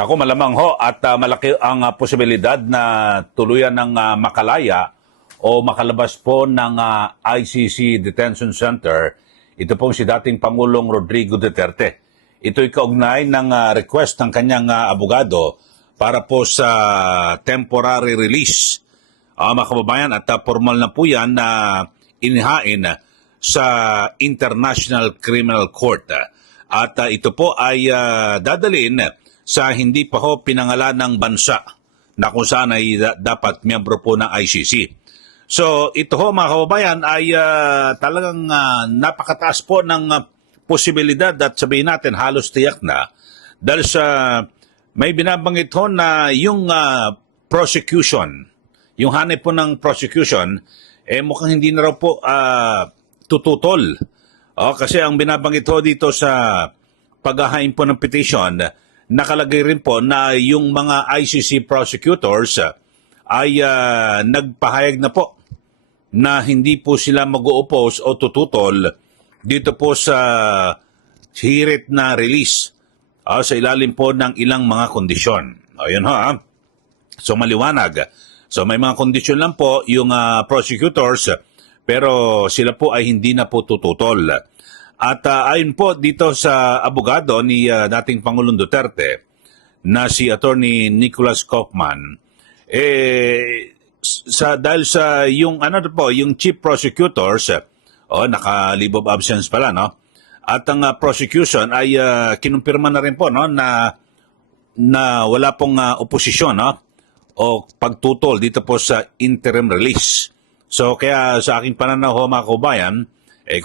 Naku, malamang ho at malaki ang posibilidad na tuluyan ng makalaya o makalabas po ng ICC Detention Center. Ito pong si dating Pangulong Rodrigo Duterte. Ito'y kaugnay ng request ng kanyang abogado para po sa temporary release. Mga kababayan, at formal na po yan na inihain sa International Criminal Court. At ito po ay dadalhin sa hindi pa ho pinangalan ng bansa na kung saan ay dapat miyembro po ng ICC. So ito ho mga kababayan ay talagang napakataas po ng posibilidad at sabihin natin halos tiyak na dahil sa may binabanggit ho na yung prosecution, yung hanay po ng prosecution, mukhang hindi na raw po tututol. Kasi ang binabanggit ho dito sa paghahain po ng petition, nakalagay rin po na yung mga ICC prosecutors ay nagpahayag na po na hindi po sila mag-o-oppose o tututol dito po sa hirit na release sa ilalim po ng ilang mga kondisyon. Ayun ho. So maliwanag. So may mga kondisyon lang po yung prosecutors pero sila po ay hindi na po tututol. At ayon po dito sa abogado ni dating Pangulong Duterte na si Attorney Nicholas Kaufman, dahil sa yung yung chief prosecutors, naka-leave of absence pala, no? At ang prosecution ay kinumpirma na rin po, no, na wala pong oposisyon, no, o pagtutol dito po sa interim release. So kaya sa aking pananaw, mga kaubayan,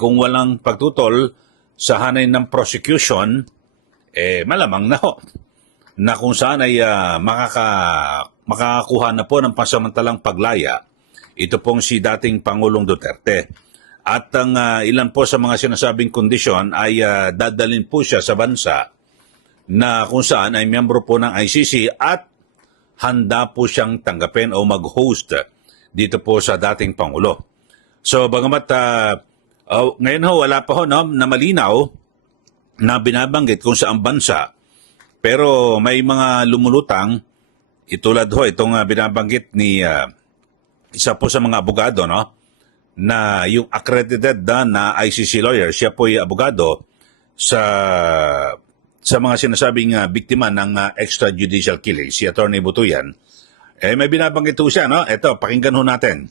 kung walang pagtutol sa hanay ng prosecution, malamang na ho na kung saan ay makakakuha na po ng pansamantalang paglaya ito pong si dating Pangulong Duterte. At ang ilan po sa mga sinasabing kondisyon ay dadalhin po siya sa bansa na kung saan ay miyembro po ng ICC at handa po siyang tanggapin o mag-host dito po sa dating Pangulo. So bagamat ngayon ho, wala pa ho, no, na malinaw na binabanggit kung saan bansa. Pero may mga lumulutang, itulad ho, itong binabanggit ni isa po sa mga abogado, no, na yung accredited na ICC lawyer, siya po yung abogado sa mga sinasabing biktima ng extrajudicial killing, si Atty. Butuyan. May binabanggit ho siya, no? Ito, pakinggan ho natin.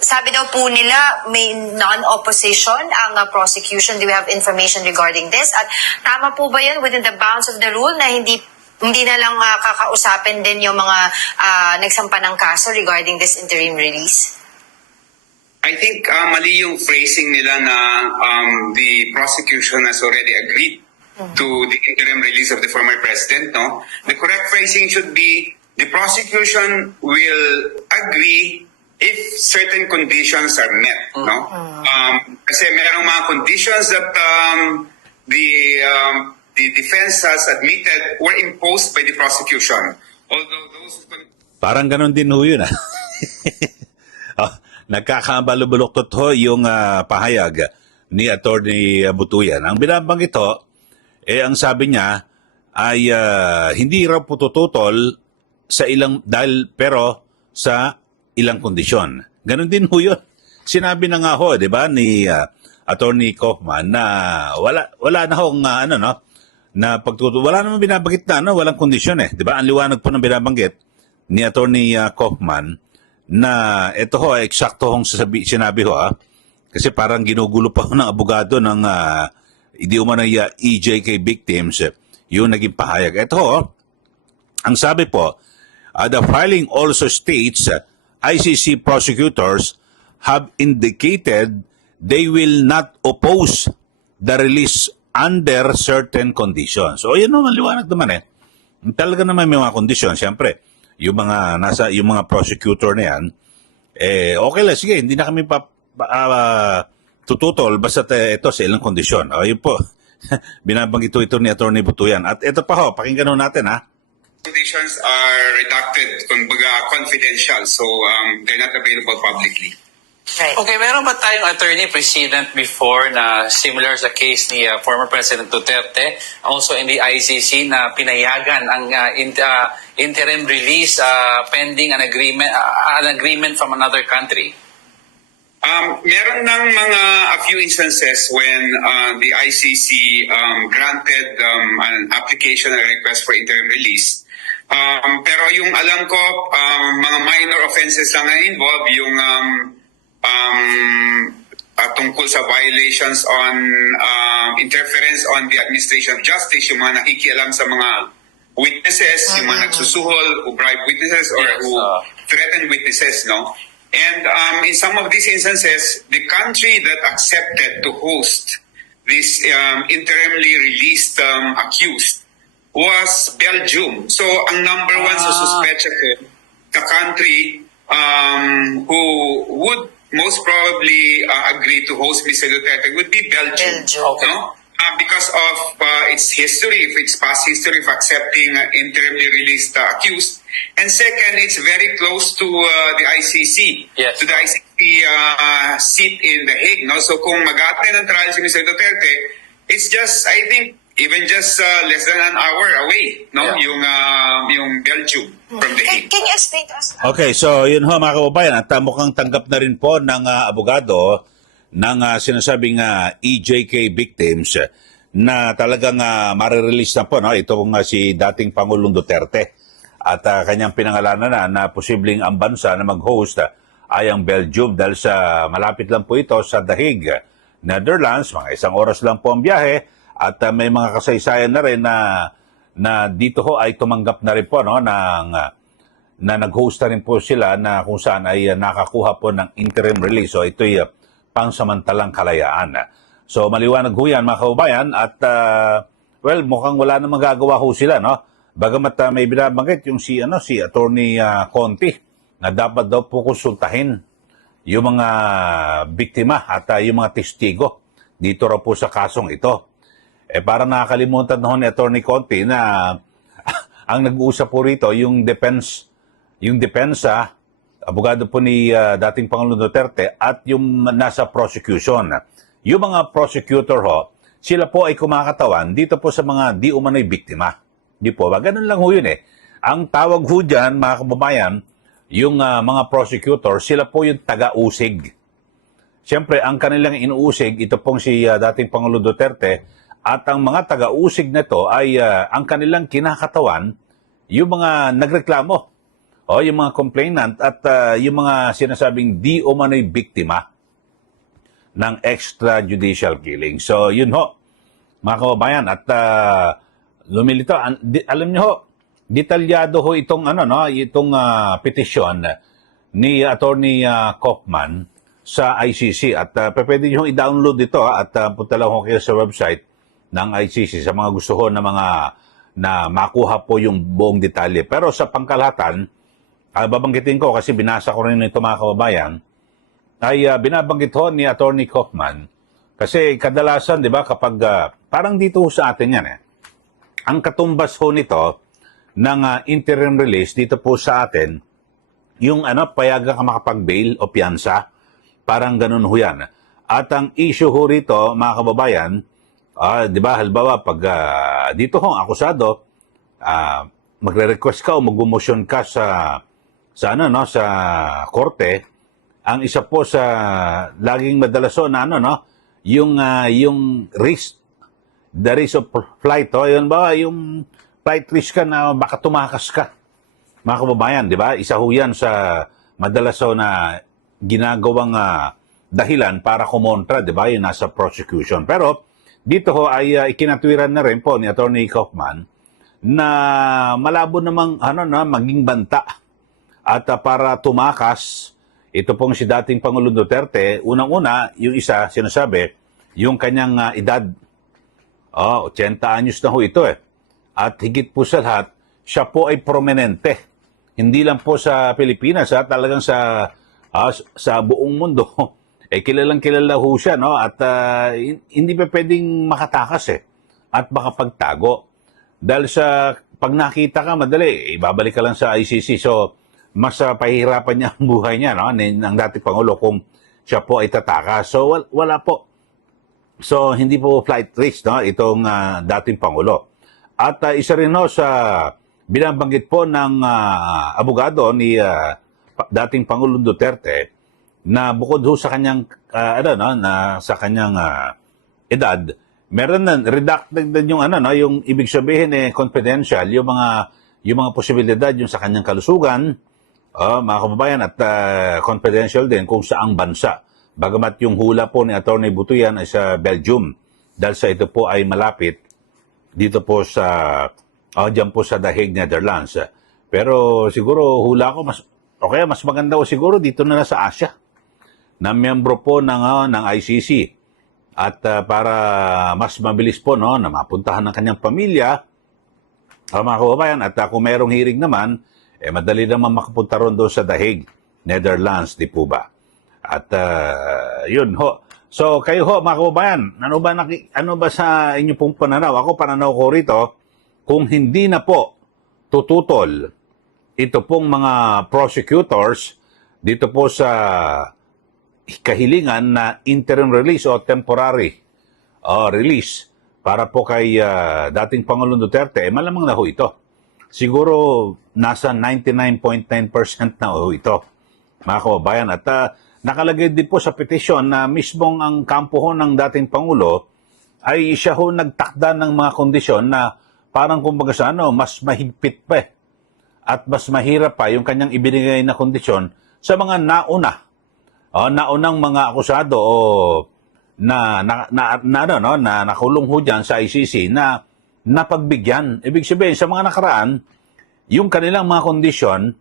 Sabi daw po nila may non-opposition ang prosecution. Do we have information regarding this? At tama po ba yun within the bounds of the rule na hindi na lang kakausapin din yung mga nagsampa ng kaso regarding this interim release? I think mali yung phrasing nila na the prosecution has already agreed to the interim release of the former president. No, the correct phrasing should be the prosecution will agree if certain conditions are met, no? Kasi merong mga conditions that the defense has admitted were imposed by the prosecution. Although those parang ganon din ho yun, nagkakabalubulok ho yung pahayag ni Atty. Butuyan. Ang binabanggit ho, ang sabi niya ay hindi raw po tututol sa pero sa ilang kondisyon. Ganon din ho yun. Sinabi na nga ho, di ba, ni Atty. Kaufman na wala na ho na pagtutulong. Wala naman binabanggit na, walang kondisyon di ba? Ang liwanag po ng binabanggit ni Atty. Kaufman na ito ho, eksakto hong sinabi ho, kasi parang ginugulo pa ho ng abogado ng hindi umano'y EJK victims yung naging pahayag. Ito ho, ang sabi po, the filing also states ICC prosecutors have indicated they will not oppose the release under certain conditions. So, yun naman, liwanag naman Talaga naman may mga kondisyon. Siyempre, yung mga prosecutor na yan, okay lang, sige, hindi na kami tututol basta ito sa ilang kondisyon. Yun po, binabanggit ito ni Atty. Butuyan. At ito pa ho, pakinggan ho natin conditions are redacted, kumbaga confidential, so they're not available publicly. Right. Okay, meron ba tayong attorney precedent before na similar sa case ni former President Duterte, also in the ICC, na pinayagan ang interim release pending an agreement from another country? Meron ng a few instances when the ICC granted an application or request for interim release. Pero yung alam ko, mga minor offenses lang na involved, yung tungkol sa violations on interference on the administration of justice, yung mga nakikialam sa mga witnesses, yung mga nagsusuhol, who bribe witnesses or Yes, who threaten witnesses, no? And in some of these instances, the country that accepted to host this interimly released accused was Belgium. So, ang number one sa suspecha ko, the country who would most probably agree to host Mr. Duterte would be Belgium. Belgium. No? Because of its history, its past history of accepting interimly released accused. And second, it's very close to the ICC, Yes. to the ICC seat in The Hague. No? So kung mag-attend ng trial si Mr. Duterte, it's just, I think, even just less than an hour away, no? Yeah. Yung Belgium from The Hague. Can you explain to us? Okay, so yun ho mga kababayan, at mukhang tanggap na rin po ng abogado ng sinasabing EJK victims na talagang marirelease na po, no? Ito pong si dating Pangulong Duterte at kanyang pinangalanan na posibleng ang bansa na mag-host ay ang Belgium dahil sa malapit lang po ito sa The Hague, Netherlands, mga 1 oras lang po ang biyahe at may mga kasaysayan na rin na dito ho ay tumanggap na rin po, no, na nag-host na rin po sila na kung saan ay nakakuha po ng interim release. So ito'y pangsamantalang kalayaan. So maliwanag ho yan mga kababayan at well, mukhang wala na magagawa ho sila, no? Bagamat may binabanggit yung si Attorney Conti na dapat daw po konsultahin yung mga biktima at yung mga testigo dito raw po sa kasong ito. Parang nakakalimutan ho ni Attorney Conti na ang nag-uusap po rito yung depensa, abogado po ni dating Pangulong Duterte at yung nasa prosecution. Yung mga prosecutor ho, sila po ay kumakatawan dito po sa mga di umano'y biktima. Di po ba? Ganun lang ho yun eh. Ang tawag ho dyan, mga kababayan, yung mga prosecutor, sila po yung taga-usig. Siyempre, ang kanilang inuusig, ito pong si dating Pangulong Duterte, at ang mga taga-usig na to ay ang kanilang kinakatawan, yung mga nagreklamo, o yung mga complainant, at yung mga sinasabing di umano'y biktima ng extrajudicial killing. So, yun ho, mga kababayan, at lumilito, alam niyo ho, detalyado ho itong petisyon ni Attorney Kaufman sa ICC at pwede niyo i-download ito at punta lang ho kayo sa website ng ICC sa mga gusto ho na makuha po yung buong detalye. Pero sa pangkalahatan, babanggitin ko kasi binasa ko rin ito mga kababayan, ay binabanggit ho ni Attorney Kaufman kasi kadalasan, di ba, kapag parang dito sa atin yan ang katumbas ho nito ng interim release dito po sa atin, yung payagan ka makapag-bail o piyansa, parang ganun ho yan. At ang issue ho rito, mga kababayan, di ba, halimbawa, pag dito ho, ang akusado, magre-request ka o mag-motion ka sa korte, ang isa po sa laging madalas ho na yung risk, the risk of flight, yun ba, yung flight risk ka na baka tumakas ka. Mga kababayan, di ba? Isa ho yan sa madalas ho na ginagawang dahilan para kumontra, di ba? Yung nasa prosecution. Pero dito ho ay ikinatwiran na rin po ni Attorney Kaufman na malabo namang maging banta at para tumakas ito pong si dating Pangulong Duterte. Unang-una, yung isa sinasabi, yung kanyang edad. 80 anyos na ho ito At higit po sa lahat, siya po ay prominente. Hindi lang po sa Pilipinas, talagang sa buong mundo. Kilalang kilala ho siya, no? At hindi pa pwedeng makatakas at makapagtago. Dahil sa pag nakita ka, madali, ibabalik ka lang sa ICC. So, mas pahihirapan niya ang buhay niya, no? Ng dating Pangulo kung siya po ay tatakas. So wala po. So hindi po flight risk, no, itong dating Pangulo. At isa rin ho sa binabanggit po ng abogado ni dating Pangulong Duterte na bukod ho sa kanyang sa kanyang edad, meron na redacted din yung yung ibig sabihin confidential yung mga posibilidad yung sa kanyang kalusugan, mga kababayan, at confidential din kung saang bansa. Bagamat yung hula po ni Atty. Butuyan ay sa Belgium dahil sa ito po ay malapit dito po sa diyan po sa The Hague, Netherlands. Pero siguro hula ko mas maganda ko siguro dito na sa Asia na miyembro po ng ICC. At para mas mabilis po na mapuntahan ng kanyang pamilya, mga kababayan, at kung mayroong hearing naman, madali naman makapunta ron doon sa The Hague, Netherlands, di po ba? At yun ho. So kayo ho, mga kababayan, ano ba sa inyo pong pananaw? Ako, pananaw ko rito, kung hindi na po tututol ito pong mga prosecutors dito po sa kahilingan na interim release o temporary release para po kay dating Pangulong Duterte, malamang na ho ito. Siguro nasa 99.9% na ho ito, mga kababayan. At nakalagay din po sa petisyon na mismong ang kampo ho ng dating Pangulo ay siya ho nagtakda ng mga kondisyon na parang kumbaga sa mas mahigpit pa at mas mahirap pa yung kanyang ibinigay na kondisyon sa mga naunang mga akusado o na nakulong ho dyan sa ICC na napagbigyan. Ibig sabihin, sa mga nakaraan, yung kanilang mga kondisyon,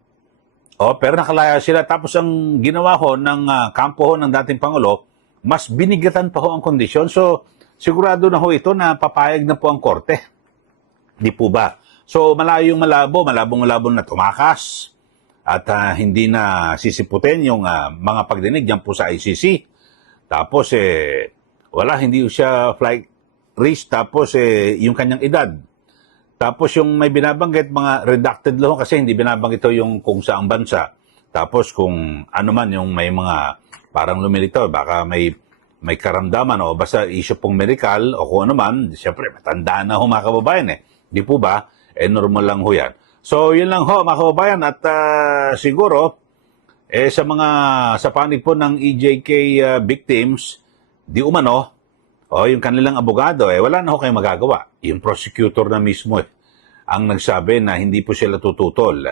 pero nakalaya sila. Tapos ang ginawa ho ng kampo ho ng dating Pangulo, mas binigatan pa ho ang kondisyon. So, sigurado na ho ito na papayag na po ang korte. Di po ba? So, malabong na tumakas at hindi na sisiputin yung mga pagdinig dyan po sa ICC. Tapos, hindi siya flight risk. Tapos, yung kanyang edad. Tapos, yung may binabanggit, mga redacted lang kasi hindi binabanggit yung kung saang bansa. Tapos, kung ano man yung may mga parang lumilitaw, baka may karamdaman o basta issue pong medical o kung ano man, siyempre, matandaan na ho mga kababayan Di po ba? Normal lang ho yan. So, yun lang ho mga kababayan. At siguro, sa panig po ng EJK victims, di umano, yung kanilang abogado, wala na ho kayong magagawa. Yung prosecutor na mismo ang nagsabi na hindi po sila tututol.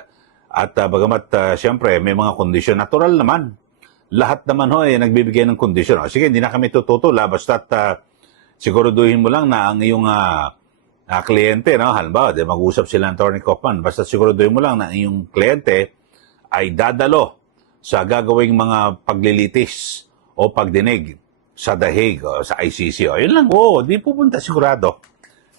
At bagamat, siyempre, may mga kondisyon. Natural naman. Lahat naman ho nagbibigay ng kondisyon. Sige, hindi na kami tututol. Basta't siguraduhin mo lang na ang iyong kliyente, halimbawa, mag-usap sila ng Atty. Kaufman, basta siguraduhin mo lang na ang iyong kliyente ay dadalo sa gagawing mga paglilitis o pagdinig sa The Hague o sa ICC. Yun lang, di pupunta sigurado.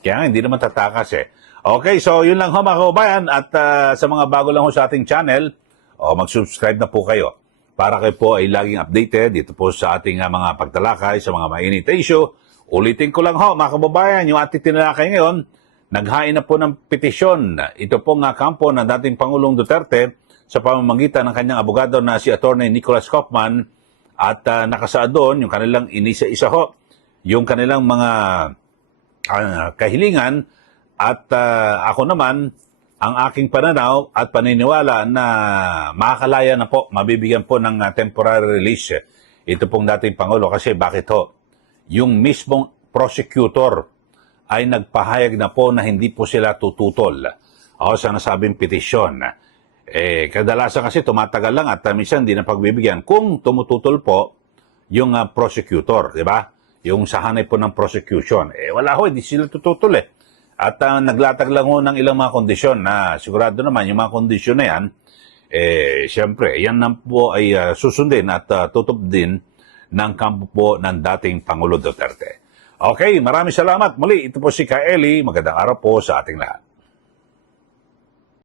Kaya nga, hindi naman tatakas Okay, so yun lang ho mga kababayan. At sa mga bago lang ho sa ating channel, mag-subscribe na po kayo para kayo po ay laging updated dito po sa ating mga pagtalakay sa mga mainit na issue. Ulitin ko lang ho mga kababayan, yung ating tinalakay ngayon, naghain na po ng petisyon. Ito pong kampo ng dating Pangulong Duterte sa pamamagitan ng kanyang abogado na si Atty. Nicholas Kaufman. At nakasaad doon yung kanilang inisa-isa ho, yung kanilang mga kahilingan. At ako naman, ang aking pananaw at paniniwala na makakalaya na po, mabibigyan po ng temporary release ito pong dating Pangulo. Kasi bakit ho? Yung mismong prosecutor ay nagpahayag na po na hindi po sila tututol sa nasabing petisyon. Kadalasan kasi tumatagal lang at minsan hindi na pagbibigyan kung tumututol po yung prosecutor, di ba? Yung sahanay po ng prosecution. Wala ho, hindi sila tututol At naglatag lang ho ng ilang mga kondisyon na sigurado naman yung mga kondisyon na yan, siyempre, yan na po ay susundin at tutup din ng kampo po ng dating Pangulo Duterte. Okay, maraming salamat. Muli, ito po si Kaeli. Magandang araw po sa ating lahat.